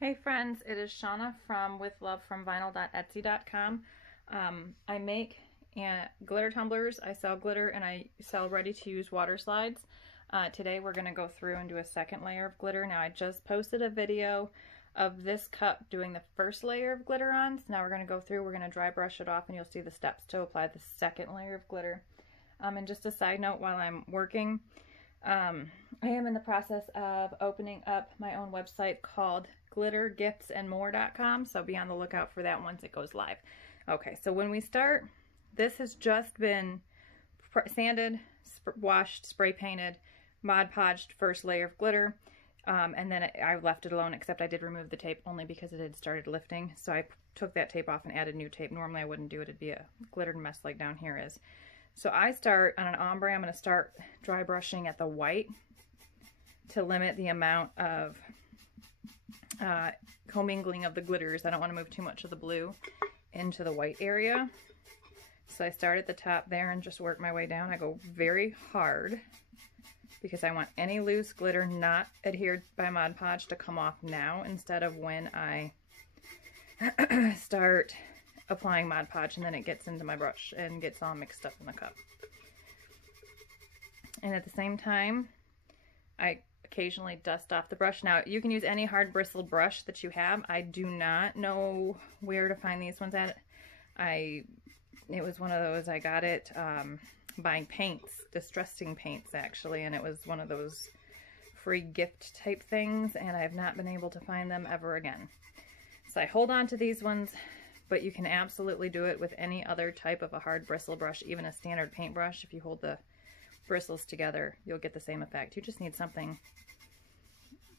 Hey friends, it is Shauna from withlovefromvinyl.etsy.com. I make glitter tumblers, I sell glitter, and I sell ready-to-use water slides. Today we're going to go through and do a second layer of glitter. Now I just posted a video of this cup doing the first layer of glitter on. So now we're going to go through, we're going to dry brush it off, and you'll see the steps to apply the second layer of glitter. And just a side note while I'm working, I am in the process of opening up my own website called glittergiftsandmore.com, so be on the lookout for that once it goes live. Okay, so when we start, this has just been sanded, washed, spray painted, Mod Podged first layer of glitter, and then I left it alone, except I did remove the tape only because it had started lifting, so I took that tape off and added new tape. Normally I wouldn't do it, it'd be a glittered mess like down here is. So I start on an ombre, I'm going to start dry brushing at the white to limit the amount of commingling of the glitters. I don't want to move too much of the blue into the white area. So I start at the top there and just work my way down. I go very hard because I want any loose glitter not adhered by Mod Podge to come off now instead of when I start applying Mod Podge and then it gets into my brush and gets all mixed up in the cup. And at the same time, I occasionally dust off the brush. Now, you can use any hard bristled brush that you have. I do not know where to find these ones at. It was one of those, I got it buying paints, distressing paints actually, and it was one of those free gift type things, and I have not been able to find them ever again. So I hold on to these ones, but you can absolutely do it with any other type of a hard bristle brush, even a standard paintbrush. If you hold the bristles together, you'll get the same effect. You just need something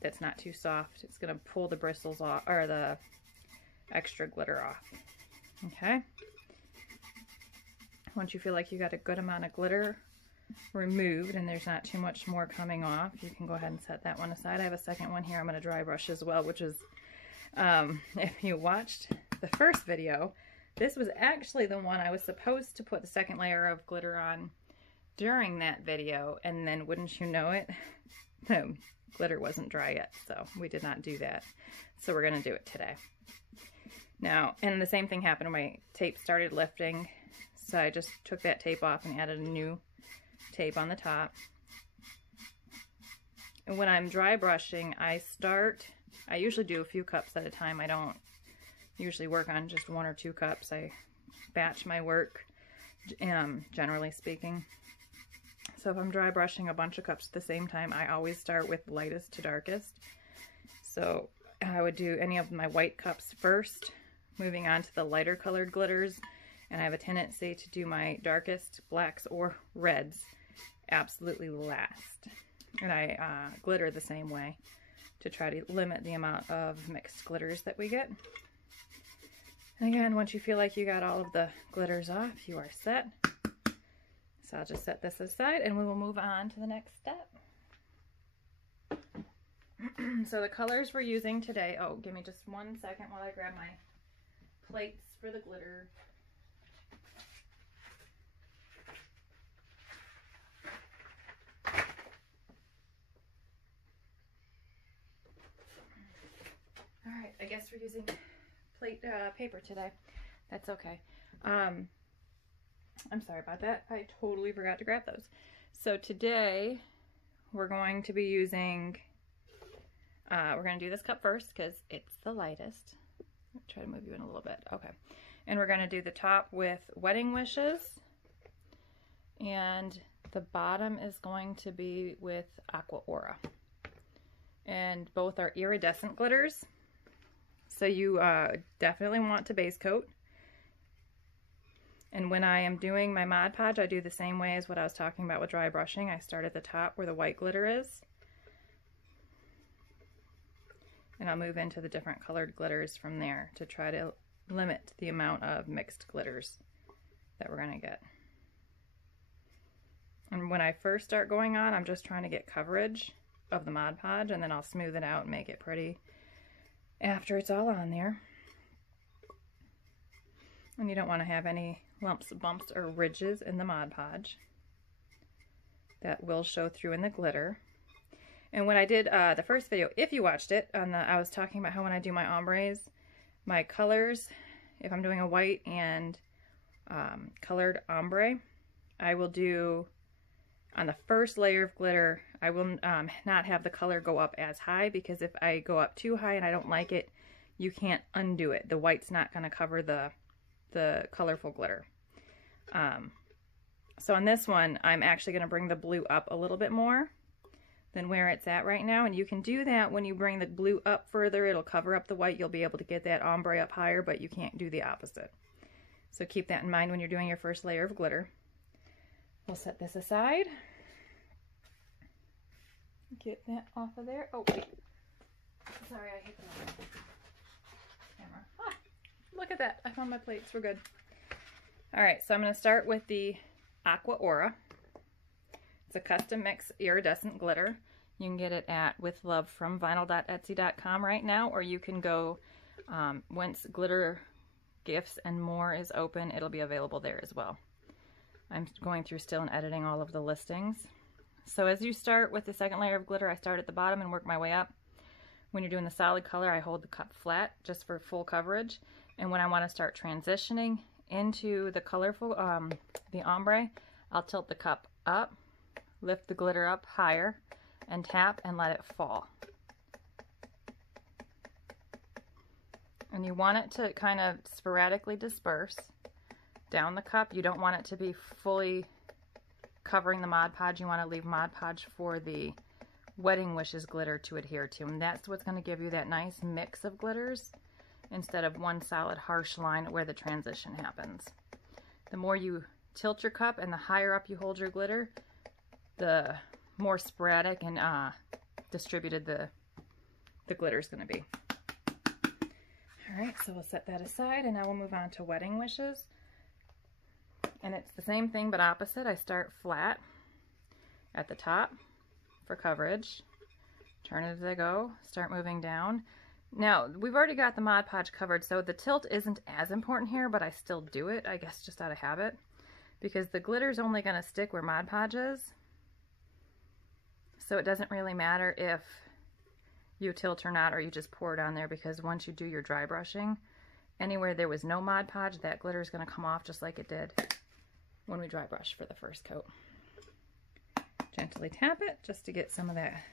that's not too soft. It's going to pull the bristles off, or the extra glitter off. Okay? Once you feel like you got a good amount of glitter removed and there's not too much more coming off, you can go ahead and set that one aside. I have a second one here I'm going to dry brush as well, which is, if you watched the first video, this was actually the one I was supposed to put the second layer of glitter on during that video, and then wouldn't you know it, the glitter wasn't dry yet, so we did not do that. So we're going to do it today. Now, and the same thing happened when my tape started lifting, so I just took that tape off and added a new tape on the top. And when I'm dry brushing, I usually do a few cups at a time. I don't usually work on just one or two cups. I batch my work, generally speaking. So if I'm dry brushing a bunch of cups at the same time, I always start with lightest to darkest. So I would do any of my white cups first, moving on to the lighter colored glitters, and I have a tendency to do my darkest blacks or reds absolutely last. And I glitter the same way to try to limit the amount of mixed glitters that we get. And again, once you feel like you got all of the glitters off, you are set. So I'll just set this aside and we will move on to the next step. So the colors we're using today, oh, give me just 1 second while I grab my plates for the glitter. All right, I guess we're using plate paper today. That's okay. I'm sorry about that. I totally forgot to grab those. So today we're going to be using, we're going to do this cup first because it's the lightest. I'll try to move you in a little bit. Okay. And we're going to do the top with Wedding Wishes, and the bottom is going to be with Aqua Aura. And both are iridescent glitters. So you definitely want to base coat. And when I am doing my Mod Podge, I do the same way as what I was talking about with dry brushing. I start at the top where the white glitter is, and I'll move into the different colored glitters from there to try to limit the amount of mixed glitters that we're going to get. And when I first start going on, I'm just trying to get coverage of the Mod Podge, and then I'll smooth it out and make it pretty after it's all on there. And you don't want to have any lumps, bumps, or ridges in the Mod Podge. That will show through in the glitter. And when I did the first video, if you watched it, I was talking about how when I do my ombres, my colors, if I'm doing a white and colored ombre, I will do, on the first layer of glitter, I will not have the color go up as high, because if I go up too high and I don't like it, you can't undo it. The white's not going to cover the colorful glitter. So on this one, I'm actually going to bring the blue up a little bit more than where it's at right now. And you can do that when you bring the blue up further. It'll cover up the white. You'll be able to get that ombre up higher, but you can't do the opposite. So keep that in mind when you're doing your first layer of glitter. We'll set this aside. Get that off of there. Oh, wait. Sorry, I hit the camera. Ah, look at that. I found my plates. We're good. All right, so I'm going to start with the Aqua Aura. It's a custom mix iridescent glitter. You can get it at With Love from vinyl.etsy.com right now, or you can go, once Glitter Gifts and More is open, it'll be available there as well. I'm going through still and editing all of the listings. So as you start with the second layer of glitter, I start at the bottom and work my way up. When you're doing the solid color, I hold the cup flat just for full coverage. And when I want to start transitioning into the colorful, the ombre, I'll tilt the cup up, lift the glitter up higher, and tap and let it fall. And you want it to kind of sporadically disperse down the cup. You don't want it to be fully covering the Mod Podge. You want to leave Mod Podge for the Wedding Wishes glitter to adhere to, and that's what's going to give you that nice mix of glitters instead of one solid harsh line where the transition happens. The more you tilt your cup and the higher up you hold your glitter, the more sporadic and distributed the glitter is going to be. Alright, so we'll set that aside, and now we'll move on to Wedding Wishes. And it's the same thing but opposite. I start flat at the top for coverage, turn it as I go, start moving down. Now, we've already got the Mod Podge covered, so the tilt isn't as important here, but I still do it, I guess just out of habit, because the glitter's only going to stick where Mod Podge is. So it doesn't really matter if you tilt or not, or you just pour it on there, because once you do your dry brushing, anywhere there was no Mod Podge, that glitter is going to come off just like it did when we dry brush for the first coat. Gently tap it just to get some of that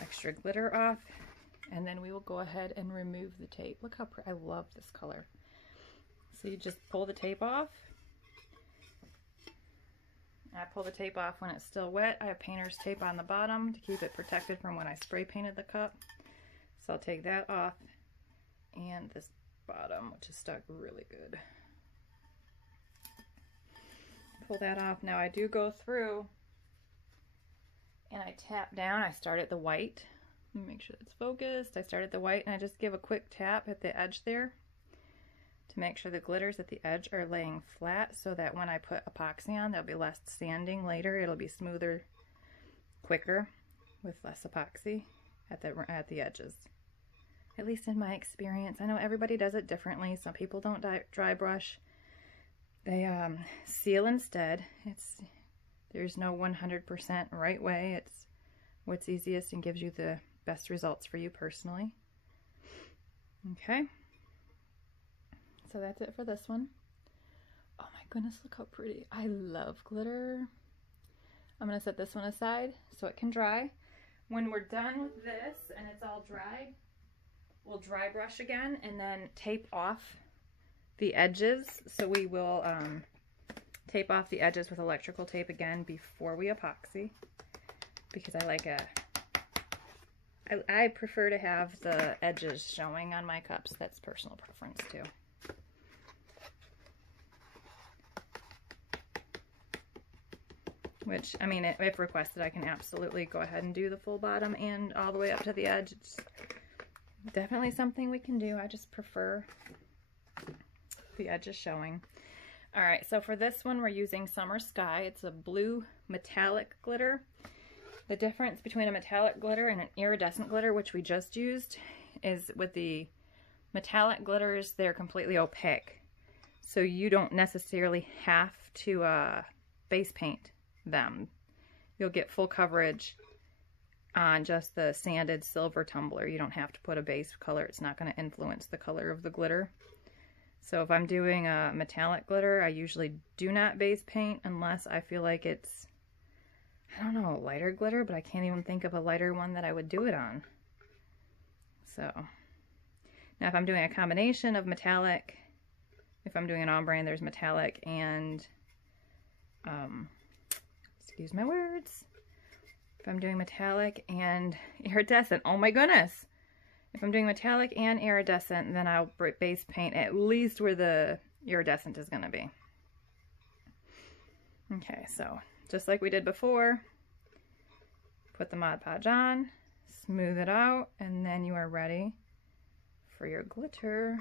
extra glitter off, and then we will go ahead and remove the tape. Look how pretty. I love this color. So you just pull the tape off. I pull the tape off when it's still wet. I have painter's tape on the bottom to keep it protected from when I spray painted the cup. So I'll take that off, and this bottom, which is stuck really good. Pull that off. Now I do go through and I tap down. I start at the white. Make sure it's focused. I start at the white and I just give a quick tap at the edge there to make sure the glitters at the edge are laying flat, so that when I put epoxy on, there'll be less sanding later. It'll be smoother, quicker, with less epoxy at the edges. At least in my experience. I know everybody does it differently. Some people don't dry brush. They seal instead. There's no 100% right way. It's what's easiest and gives you the best results for you personally. Okay. So that's it for this one. Oh my goodness, look how pretty. I love glitter. I'm going to set this one aside so it can dry. When we're done with this and it's all dried, we'll dry brush again and then tape off the edges. So we will tape off the edges with electrical tape again before we epoxy, because I prefer to have the edges showing on my cups. That's personal preference too. Which, I mean, if requested, I can absolutely go ahead and do the full bottom and all the way up to the edge. It's definitely something we can do. I just prefer the edges showing. All right, so for this one, we're using Summer Sky. It's a blue metallic glitter. The difference between a metallic glitter and an iridescent glitter, which we just used, is with the metallic glitters, they're completely opaque. So you don't necessarily have to base paint them. You'll get full coverage on just the sanded silver tumbler. You don't have to put a base color. It's not going to influence the color of the glitter. So if I'm doing a metallic glitter, I usually do not base paint unless I feel like it's, I don't know, a lighter glitter, but I can't even think of a lighter one that I would do it on. So now if I'm doing a combination of metallic, if I'm doing an ombre and there's metallic and, excuse my words, if I'm doing metallic and iridescent, oh my goodness. If I'm doing metallic and iridescent, then I'll base paint at least where the iridescent is going to be. Okay, so just like we did before, put the Mod Podge on, smooth it out, and then you are ready for your glitter.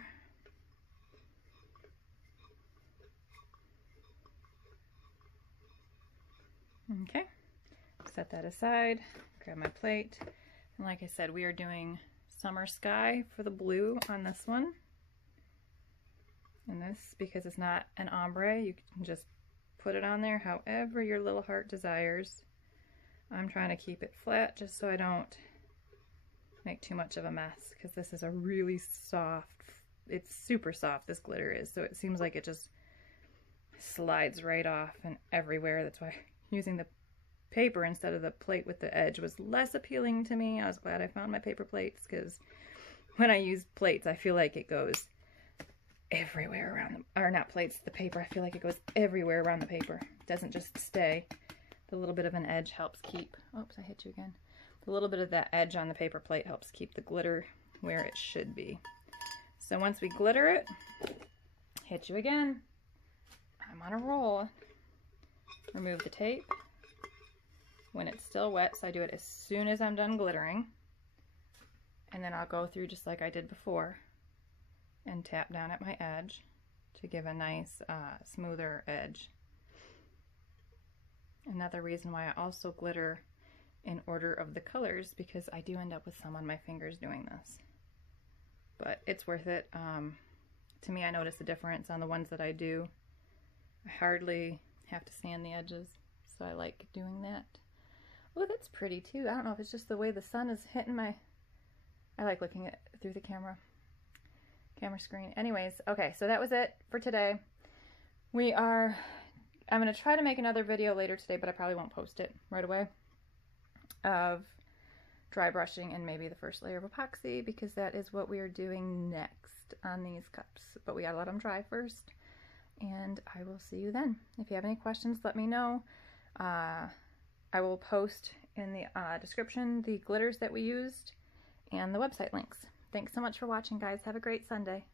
Okay, set that aside, grab my plate, and like I said, we are doing Summer Sky for the blue on this one. And this, because it's not an ombre, you can just put it on there however your little heart desires. I'm trying to keep it flat just so I don't make too much of a mess, because this is a really soft, it's super soft, this glitter is, so it seems like it just slides right off and everywhere. That's why using the paper instead of the plate with the edge was less appealing to me. I was glad I found my paper plates, because when I use plates I feel like it goes everywhere around them, or not plates, the paper, I feel like it goes everywhere around the paper. It doesn't just stay. The little bit of an edge helps keep, oops, I hit you again. The little bit of that edge on the paper plate helps keep the glitter where it should be. So once we glitter it, hit you again. I'm on a roll. Remove the tape when it's still wet, so I do it as soon as I'm done glittering, and then I'll go through just like I did before and tap down at my edge to give a nice smoother edge. Another reason why I also glitter in order of the colors, because I do end up with some on my fingers doing this, but it's worth it. To me, I notice a difference on the ones that I do. I hardly have to sand the edges, so I like doing that. Oh, that's pretty too. I don't know if it's just the way the sun is hitting my, I like looking at through the camera screen. Anyways, okay, so that was it for today. I'm going to try to make another video later today, but I probably won't post it right away, of dry brushing and maybe the first layer of epoxy, because that is what we are doing next on these cups. But we gotta let them dry first, and I will see you then. If you have any questions, let me know. I will post in the description the glitters that we used and the website links. Thanks so much for watching, guys. Have a great Sunday.